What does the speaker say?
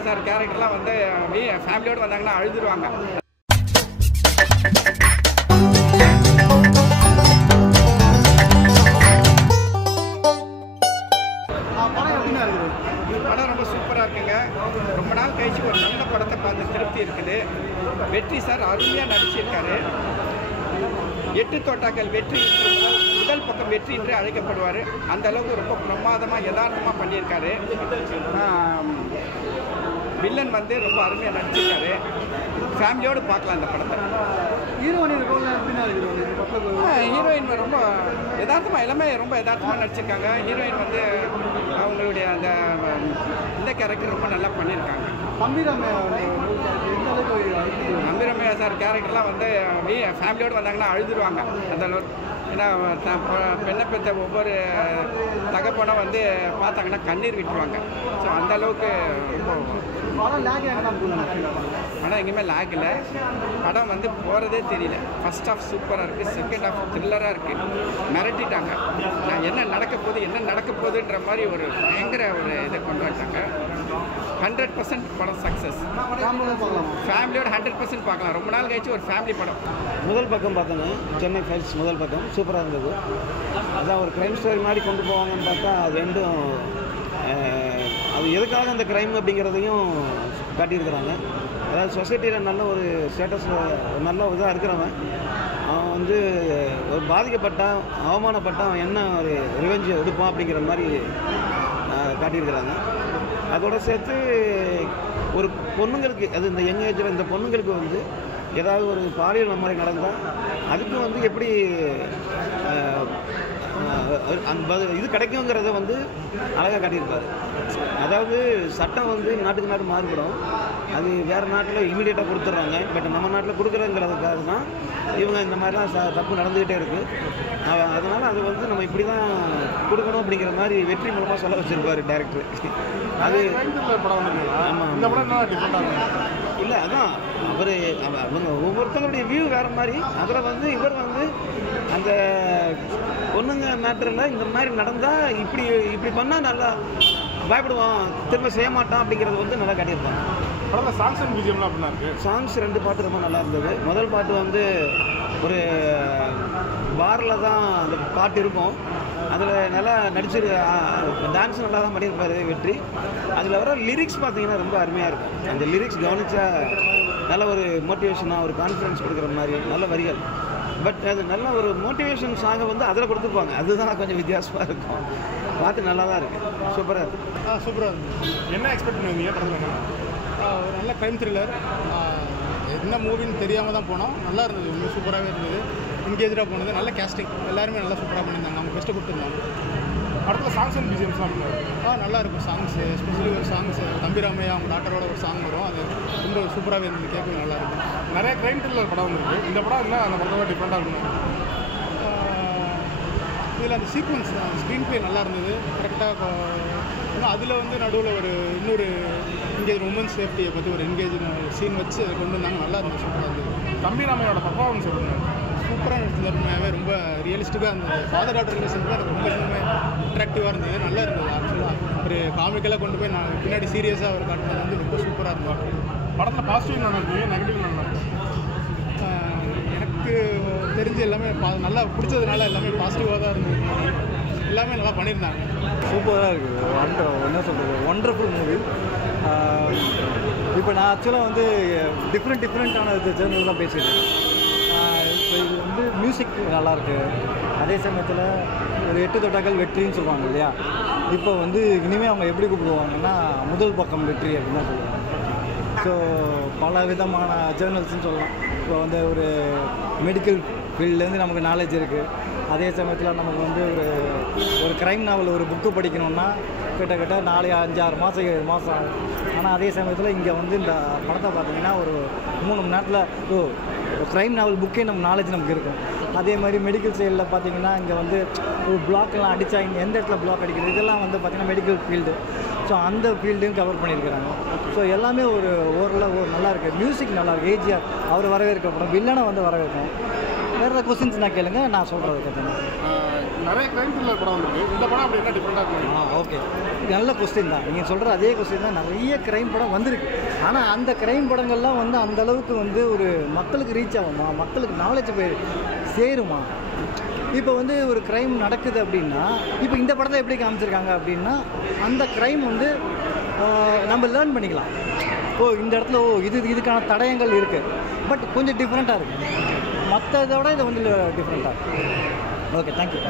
அபிராமியா sir கேரக்டர்லாம் வந்து ஃபேமிலியோடு வந்தாங்கன்னா அழுதுருவாங்க. படம் ரொம்ப சூப்பராக இருக்குங்க. ரொம்ப நாள் கழிச்சு ஒரு நல்ல படத்தை பார்த்து திருப்தி இருக்குது. வெற்றி சார் அருமையாக நடிச்சிருக்காரு. 8 தோட்டாக்கள் வெற்றி முதல் பக்கம் வெற்றி என்று அழைக்கப்படுவார். அந்த அளவுக்கு ரொம்ப பிரமாதமாக யதார்த்தமாக பண்ணியிருக்காரு. வில்லன் வந்து ரொம்ப அருமையாக நடிச்சிருக்காரு. ஃபேமிலியோடு பார்க்கலாம் அந்த படத்தை. ஹீரோயின் ரொம்ப யதார்த்தமாக எல்லாமே ரொம்ப யதார்த்தமாக நடிச்சிருக்காங்க. ஹீரோயின் வந்து அவங்களுடைய அந்த இந்த கேரக்டர் ரொம்ப நல்லா பண்ணியிருக்காங்க. அபிராமியா சார் கேரக்டர்லாம் வந்து ஃபேமிலியோடு வந்தாங்கன்னா அழுதுருவாங்க. அந்த ஏன்னா பெண்ணை பெற்ற ஒவ்வொரு தகப்பனும் வந்து பார்த்தாங்கன்னா கண்ணீர் விட்டுருவாங்க. ஸோ அந்த அளவுக்கு படம் எங்கேயுமே லேக் இல்லை. படம் வந்து போகிறதே தெரியல. ஃபர்ஸ்ட் ஹாஃப் சூப்பராக இருக்குது, செகண்ட் ஹாஃப் த்ரில்லராக இருக்குது. மிரட்டிட்டாங்க. என்ன நடக்க போகுதுன்ற மாதிரி ஒரு பயங்கர ஒரு இதை கொண்டு வந்தாங்க. 100% படம் சக்ஸஸ். ஃபேமிலியோட 100% பார்க்கலாம். ரொம்ப நாள் கழிச்சு ஒரு ஃபேமிலி படம். முதல் பக்கம் பார்த்தோங்க, சென்னை ஃபைல்ஸ் முதல் பக்கம் சூப்பராக இருந்தது. அதான் ஒரு க்ரைம் ஸ்டோரி மாதிரி கொண்டு போவாங்கன்னு பார்த்தா அது ரெண்டும் அது எதுக்காக அந்த க்ரைம் அப்படிங்கிறதையும் காட்டியிருக்கிறாங்க. அதாவது சொசைட்டியில் நல்ல ஒரு ஸ்டேட்டஸில் நல்ல இதாக இருக்கிறவன் அவன் வந்து ஒரு பாதிக்கப்பட்டான், அவமானப்பட்டான், அவன் என்ன ஒரு ரிவெஞ்சு எடுப்பான் அப்படிங்கிற மாதிரி காட்டியிருக்கிறாங்க. அதோடு சேர்த்து ஒரு பொண்ணுங்களுக்கு, அது இந்த யங் ஏஜில் இந்த பொண்ணுங்களுக்கு வந்து ஏதாவது ஒரு பாலியல் வன்முறை நடந்தால் அதுக்கு வந்து எப்படி அந்த இது கிடைக்குங்கிறத வந்து அழகாக காட்டியிருப்பார். அதாவது சட்டம் வந்து நாட்டுக்கு நாடு மாறுபடும். அது வேறு நாட்டில் இமீடியட்டாக கொடுத்துட்றாங்க. பட் நம்ம நாட்டில் கொடுக்குறதுங்கிறதுக்காக தான் இவங்க இந்த மாதிரிலாம் தப்பு நடந்துக்கிட்டே இருக்குது. அதனால் அது வந்து நம்ம இப்படி தான் கொடுக்கணும் அப்படிங்கிற மாதிரி வெற்றி மூலமாக சொல்ல வச்சுருப்பார் டைரக்டர். அது படம் ஆமாம் இல்லை, அதான் அவர் அவங்க ஒவ்வொருத்தங்களுடைய வியூ வேறு மாதிரி. அதில் வந்து இவர் வந்து அந்த பொண்ணுங்க மேட்டரில் இந்த மாதிரி நடந்தால் இப்படி பண்ணால் நல்லா பயப்படுவான், திரும்ப செய்ய மாட்டான் அப்படிங்கிறது வந்து நல்லா காட்டியிருப்பாங்க. படத்தில் சாங்ஸ் அண்ட் பிஜிஎம்லாம் அப்படின்னா இருக்குது. சாங்ஸ் 2 பாட்டு ரொம்ப நல்லா இருந்தது. முதல் பாட்டு வந்து ஒரு பாரில் தான் அந்த பாட்டு இருக்கும். அதில் நல்லா டான்ஸ் நல்லா தான் பண்ணியிருப்பார் வெற்றி. அதில் வர லிரிக்ஸ் பார்த்தீங்கன்னா ரொம்ப அருமையாக இருக்கும். அந்த லிரிக்ஸ் கவனித்தா நல்ல ஒரு மோட்டிவேஷனாக ஒரு கான்ஃபிடன்ஸ் கொடுக்குற மாதிரி நல்ல வரிகள். பட் அது நல்ல ஒரு மோட்டிவேஷன் சாங்கை வந்து அதில் கொடுத்துருப்பாங்க. அதுதான் கொஞ்சம் வித்தியாசமாக இருக்கும். பாட்டு நல்லா தான் இருக்குது. சூப்பராக இருக்குது. சூப்பராக இருக்குது. என்ன எக்ஸ்பெக்ட் பண்ணுவீங்க படத்தில்? ஒரு நல்ல க்ரைம் த்ரில்லர். என்ன மூவின்னு தெரியாமல் தான் போனோம். நல்லா இருந்தது, ரொம்ப சூப்பராகவே இருந்தது. என்கேஜாக போனது. நல்ல கேஸ்டிங், எல்லாருமே நல்லா சூப்பராக பண்ணியிருந்தாங்க. அவங்க பெஸ்ட்டு கொடுத்துருந்தாங்க. படத்தில் சாங்ஸ் அண்ட் பிஜிஎம்ஸ்லாம் அப்படின்னா நல்லா இருக்கும். சாங்ஸு எஸ்பெஷலி ஒரு சாங்ஸ் அபிராமியா அவங்க டாக்டரோட ஒரு சாங் வரும். அது ரொம்ப சூப்பராகவே இருந்தது. கேட்க நல்லாயிருக்கும். நிறைய க்ரைம் த்ரில்லர் படம் வந்துருக்கு. இந்த படம் என்ன அந்த படத்தோட டிஃப்ரெண்ட்டாக இருக்கும்? இதில் அந்த சீக்வன்ஸ் ஸ்க்ரீன் ப்ளே நல்லா இருந்தது. கரெக்டாக அதில் வந்து நடுவில் ஒரு இன்னொரு என்கேஜ் உமன் சேஃப்டியை பற்றி ஒரு என்கேஜ் சீன் வச்சு கொண்டு வந்தாங்க. நல்லா இருந்தது, சூப்பராக இருந்தது. அபிராமியோட பர்ஃபார்மன்ஸ் எப்படி? சூப்பராக இருந்தது. ரொம்ப ரியலிஸ்டிக்காக இருந்தது. ஃபாதர் டாட்டர் ரிலேஷன் தான் எனக்கு ரொம்ப இன்னுமே அட்ராக்டிவாக இருந்தது. நல்லா இருந்தது. ஆக்சுவலாக ஒரு காமிக்கலாக கொண்டு போய் நான் பின்னாடி சீரியஸாக ஒரு காட்டினது வந்து ரொம்ப சூப்பராக இருந்தது. படத்தில் பாசிட்டிவ் நடந்தது, நெகட்டிவ் நடந்தது. எனக்கு தெரிஞ்சு எல்லாமே நல்லா பிடிச்சதுனால எல்லாமே பாசிட்டிவாக தான் இருந்தது. எல்லாமே நல்லா பண்ணியிருந்தாங்க. சூப்பராக இருக்குது. என்ன சொல்கிறது, ஒண்டர்ஃபுல் மூவி. இப்போ நான் ஆக்சுவலாக வந்து டிஃப்ரெண்ட்டான ஜேர்னல் தான் பேசியிருக்கேன். இப்போ இது வந்து மியூசிக் நல்லாயிருக்கு. அதே சமயத்தில் ஒரு 8 தோட்டாக்கள் வெற்றின்னு சொல்லுவாங்க இல்லையா. இப்போ வந்து இனிமேல் அவங்க எப்படி கூப்பிடுவாங்கன்னா முதல் பக்கம் வெற்றி அப்படின்னு தான் சொல்லுவாங்க. ஸோ பல விதமான ஜேர்னல்ஸ்ன்னு சொல்லலாம். இப்போ வந்து ஒரு மெடிக்கல் ஃபீல்ட்லேருந்து நமக்கு நாலேஜ் இருக்குது. அதே சமயத்தில் நமக்கு வந்து ஒரு க்ரைம் நாவல் ஒரு புக்கு படிக்கணுன்னா கிட்டத்தட்ட 4-5-6 மாதம் 7 மாதம் ஆகும். ஆனால் அதே சமயத்தில் இங்கே வந்து இந்த படத்தை பார்த்தீங்கன்னா ஒரு 3 மணி நேரத்தில் க்ரைம் நாவல் புக்கே நம்ம நாலேஜ் நமக்கு இருக்கும். அதே மாதிரி மெடிக்கல் சைடில் பார்த்தீங்கன்னா இங்கே வந்து ஒரு பிளாக்லாம் அடித்தா இங்கே எந்த இடத்துல பிளாக் அடிக்கிறது இதெல்லாம் வந்து பார்த்திங்கன்னா மெடிக்கல் ஃபீல்டு. ஸோ அந்த ஃபீல்டையும் கவர் பண்ணியிருக்கிறாங்க. ஸோ எல்லாமே ஓரளவு நல்லா இருக்குது. மியூசிக் நல்லா இருக்குது. ஏஜிஆர் அவர் வரவேற்கப்படும். வில்லனை வந்து வரவேற்கணும். வேறு கொஸ்டின்ஸ் நான் கேளுங்க, நான் சொல்கிறது பார்த்தீங்கன்னா நிறைய கிரைம் த்ரில்லர் படம் வந்திருக்கு, இந்த படம் அப்படி என்ன டிஃப்ரெண்டாக இருக்கு? ஓகே, நல்ல கொஸ்டின் தான். நீங்கள் சொல்கிற அதே கொஸ்டின் தான். நிறைய க்ரைம் படம் வந்திருக்கு. ஆனால் அந்த க்ரைம் படங்கள்லாம் வந்து அந்தளவுக்கு வந்து ஒரு மக்களுக்கு ரீச் ஆகுமா, மக்களுக்கு நாலேஜ் போய் சேருமா? இப்போ வந்து ஒரு க்ரைம் நடக்குது அப்படின்னா, இப்போ இந்த படத்தை எப்படி காமிச்சிருக்காங்க அப்படின்னா, அந்த க்ரைம் வந்து நம்ம லேர்ன் பண்ணிக்கலாம். இந்த இடத்துல இதுக்கான தடயங்கள் இருக்குது, பட் கொஞ்சம் டிஃப்ரெண்ட்டாக இருக்குது. மற்றதோட இதை வந்து டிஃப்ரெண்ட்டாக இருக்குது. Okay, thank you.